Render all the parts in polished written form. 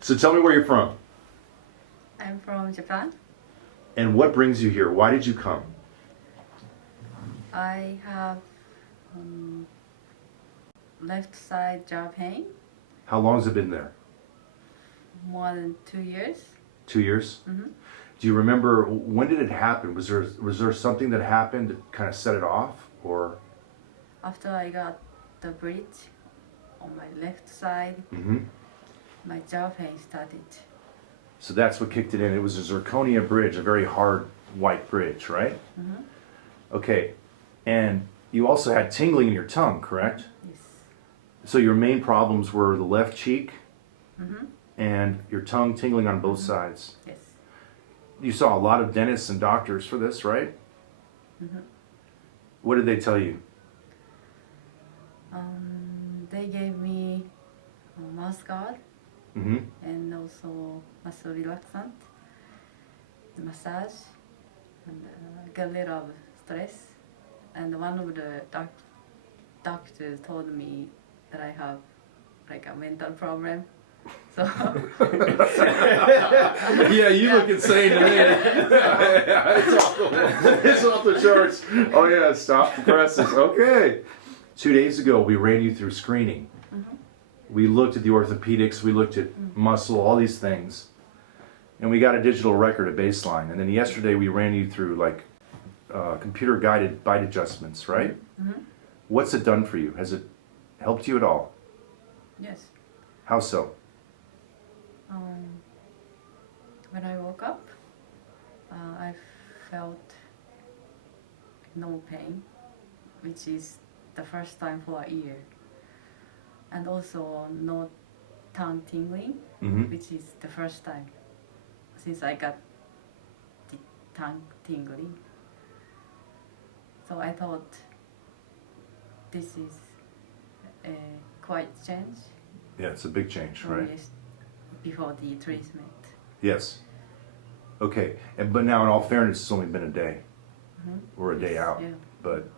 So tell me where you're from. I'm from Japan. And what brings you here? Why did you come? I have left side jaw pain How long has it been there? more than 2 years. 2 years? Mm-hmm. Do you remember, when did it happen? Was there something that happened that kind of set it off? Or? After I got the bridge on my left side, Mm-hmm. my jaw pain started. So that's what kicked it in. It was a zirconia bridge, a very hard white bridge, right? Mm-hmm. Okay. And you also had tingling in your tongue, correct? Yes. So your main problems were the left cheek Mm-hmm. and your tongue tingling on both sides. Yes. You saw a lot of dentists and doctors for this, right? Mm-hmm. What did they tell you? They gave me a mouth guard Mm-hmm. and also muscle relaxant, massage, and get rid of stress. And one of the doctors told me that I have like a mental problem. So Yeah, you look insane to me. It's off the charts. Oh yeah, stop the presses. Okay. 2 days ago, we ran you through screening. Mhm. We looked at the orthopedics, we looked at muscle, all these things. And we got a digital record at baseline. And then yesterday we ran you through like computer guided bite adjustments, right? Mhm. What's it done for you? Has it helped you at all? yes, How so? when I woke up, I felt no pain, which is the first time for a year, and also no tongue tingling, Mm-hmm. which is the first time since I got the tongue tingling. So I thought this is a quite change Yeah, it's a big change, from right? before the treatment. Yes. Okay, but now in all fairness, it's only been a day Mhm. or a day out. Yeah. But,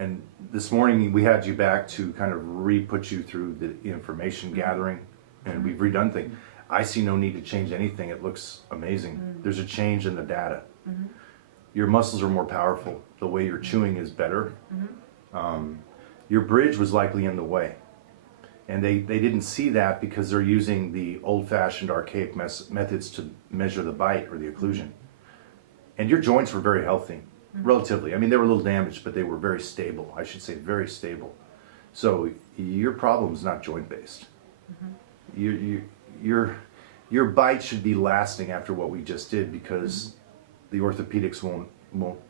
and this morning we had you back to kind of re-put you through the information gathering, and we've redone things. I see no need to change anything. It looks amazing. There's a change in the data. Mhm. Your muscles are more powerful. The way you're chewing is better. Mhm. Your bridge was likely in the way. And they didn't see that because they're using the old-fashioned archaic methods to measure the bite or the occlusion. And your joints were very healthy, relatively. I mean, they were a little damaged, but they were very stable. I should say very stable. So your problem's not joint-based. Your bite should be lasting after what we just did, because the orthopedics won't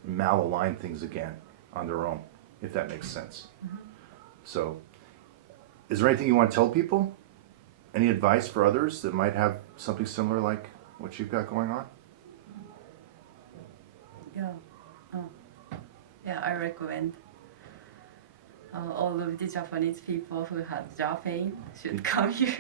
malalign things again on their own, if that makes sense. So, is there anything you want to tell people? Any advice for others that might have something similar like what you've got going on? Yeah. Yeah, I recommend all of the Japanese people who have jaw pain should come here.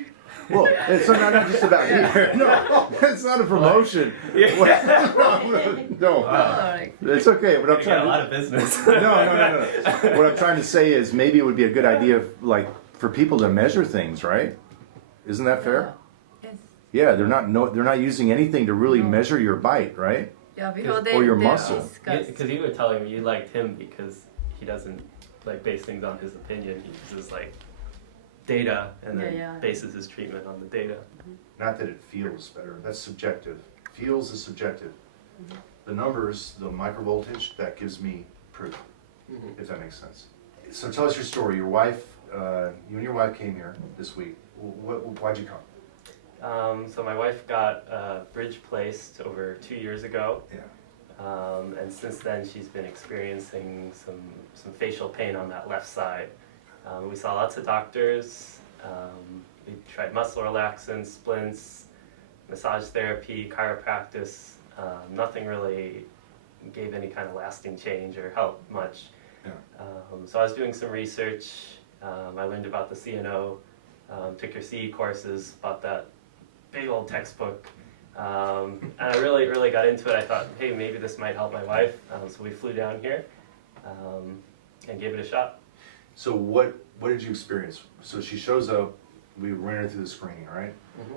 Well, it's not just about here. No, it's not a promotion. No, Like, it's okay. But I'm You got trying a lot to. of business. No. What I'm trying to say is maybe it would be a good idea, like, for people to measure things, right? Isn't that fair? yes. Yeah, they're not using anything to really No. measure your bite, right? Yeah, before Or your they muscle. discuss. Because you were telling me you liked him because he doesn't like base things on his opinion. He uses like data and then Yeah. bases his treatment on the data. Not that it feels better. That's subjective. Feels is subjective. The numbers, the microvoltage, that gives me proof, if that makes sense. So tell us your story. Your wife, you and your wife came here this week. Why'd you come? So my wife got a bridge placed over 2 years ago. Yeah. And since then she's been experiencing some facial pain on that left side. We saw lots of doctors. We tried muscle relaxants, splints, massage therapy, chiropractic. Nothing really gave any kind of lasting change or helped much. Yeah. So I was doing some research. I learned about the CNO, took your CE courses, bought that big old textbook, And I really got into it. I thought, hey, maybe this might help my wife. So we flew down here and gave it a shot. So what did you experience? So she shows up, we ran her through the screening, right? Mm-hmm.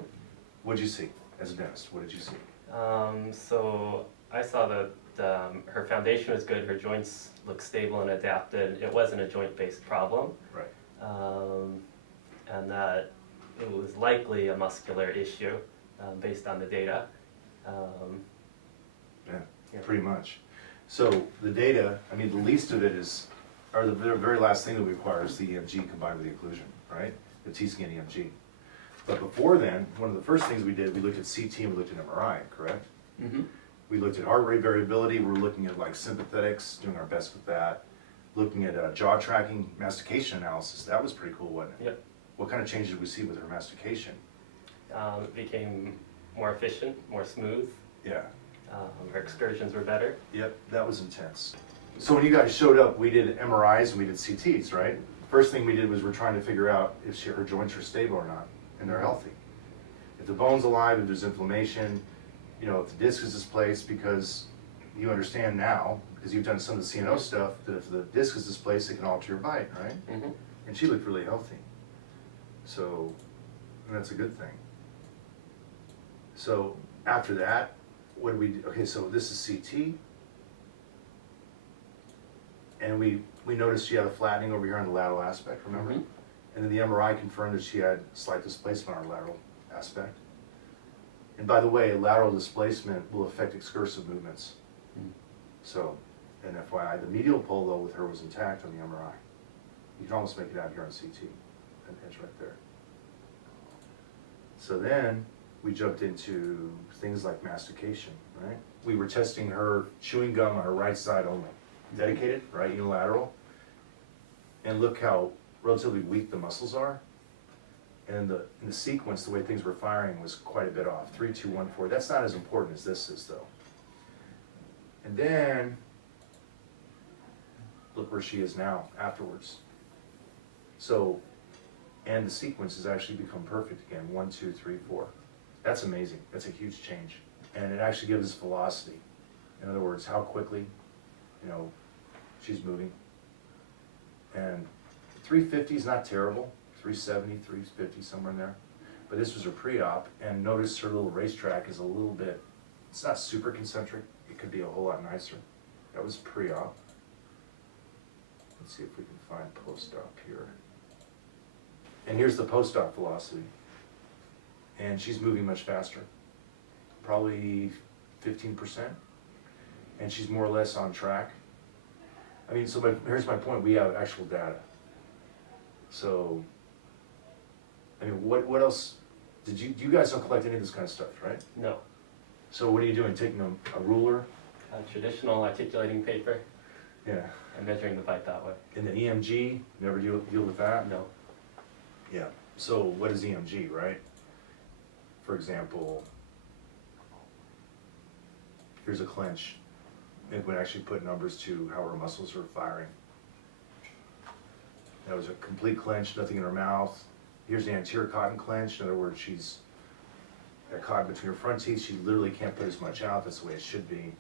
What did you see as a dentist? What did you see? So I saw that her foundation was good, her joints looked stable and adapted. It wasn't a joint-based problem. Right. And that it was likely a muscular issue based on the data. Yeah. Pretty much. So the data, I mean, the least of it is, or the very last thing that we require is the EMG combined with the occlusion, right? The T-scan EMG. But before then, one of the first things we did, we looked at CT and we looked at MRI, correct? Mm-hmm. We looked at heart rate variability, we're looking at like sympathetics, doing our best with that. Looking at jaw tracking, mastication analysis, that was pretty cool, wasn't it? Yep. What kind of changes did we see with her mastication? It became more efficient, more smooth. Yeah, Her excursions were better. yep, that was intense. So when you guys showed up, we did MRIs and we did CTs, right? First thing we did was we're trying to figure out if her joints are stable or not, and they're healthy. If the bone's alive, if there's inflammation, you know, if the disc is displaced, because you understand now, because you've done some of the CNO stuff, that if the disc is displaced, it can alter your bite, right? Mm-hmm. And she looked really healthy. So, and that's a good thing. So after that, what do we do? Okay, so this is CT. And we noticed she had a flattening over here on the lateral aspect, remember? Mhm. And then the MRI confirmed that she had slight displacement on her lateral aspect. And by the way, lateral displacement will affect excursive movements. Mm. So, and FYI, the medial pole though with her was intact on the MRI. You can almost make it out here on CT, that edge right there. So then we jumped into things like mastication, right? We were testing her chewing gum on her right side only, dedicated, right, unilateral. And look how relatively weak the muscles are. And in the sequence, the way things were firing was quite a bit off. 3, 2, 1, 4. That's not as important as this is, though. And then look where she is now afterwards. So, and the sequence has actually become perfect again. 1, 2, 3, 4. That's amazing. That's a huge change. And it actually gives us velocity. In other words, how quickly, you know, she's moving. And 350 is not terrible. 370, 350, somewhere in there. But this was her pre-op, and notice her little racetrack is a little bit, it's not super concentric. It could be a whole lot nicer. That was pre-op. Let's see if we can find post-op here. And here's the post-op velocity. And she's moving much faster, probably 15%. And she's more or less on track. I mean, so here's my point, we have actual data. So, I mean, what else, you guys don't collect any of this kind of stuff, right? No. So what are you doing, taking a ruler? Traditional articulating paper Yeah. and measuring the bite that way. And then EMG, never deal with that? No. Yeah, so what is EMG, right? For example, here's a clench. It would actually put numbers to how her muscles are firing. That was a complete clench, nothing in her mouth. Here's the anterior cotton clench. In other words, she's got cotton between her front teeth. She literally can't put as much out. That's the way it should be.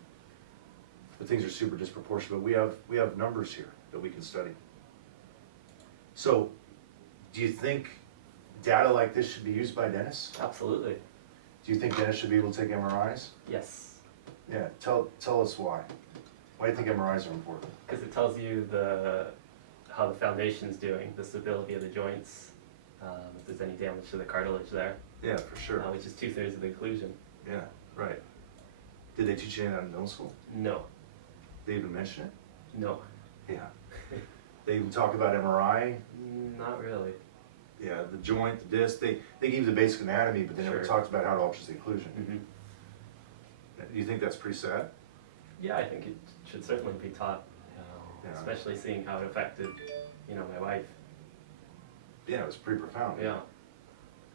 But things are super disproportionate. But we have numbers here that we can study. So, do you think data like this should be used by dentists? Absolutely. Do you think dentists should be able to take MRIs? Yes. Yeah, tell us why. Why do you think MRIs are important? Because it tells you how the foundation's doing, the stability of the joints, if there's any damage to the cartilage there, Yeah, for sure. which is 2/3 of the occlusion. Yeah, right. Did they teach you that in middle school? No. They even mention it? No. Yeah. They even talk about MRI. Not really. Yeah, the joint, the disc. They gave you the basic anatomy, but they never Sure. talked about how it alters the occlusion. Mm-hmm. Do you think that's pretty sad? Yeah, I think it should certainly be taught, Yeah. especially seeing how it affected, my wife. Yeah, it was pretty profound. Yeah.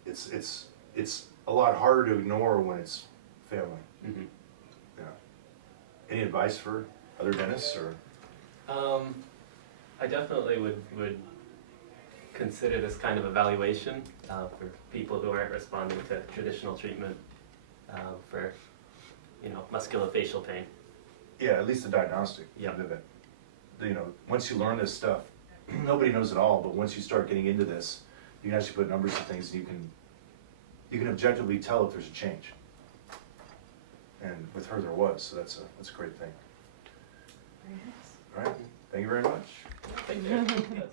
It's a lot harder to ignore when it's failing. Mm-hmm. Yeah. Any advice for other dentists or? I definitely would consider this kind of evaluation for people who aren't responding to traditional treatment. for, musculofacial pain. Yeah, at least the diagnostic. Yep. Once you learn this stuff, nobody knows it all, but once you start getting into this, you can actually put numbers to things, and you can objectively tell if there's a change. And with her there was, so that's a great thing. Very nice. All right, thank you very much. Thank you. Yes.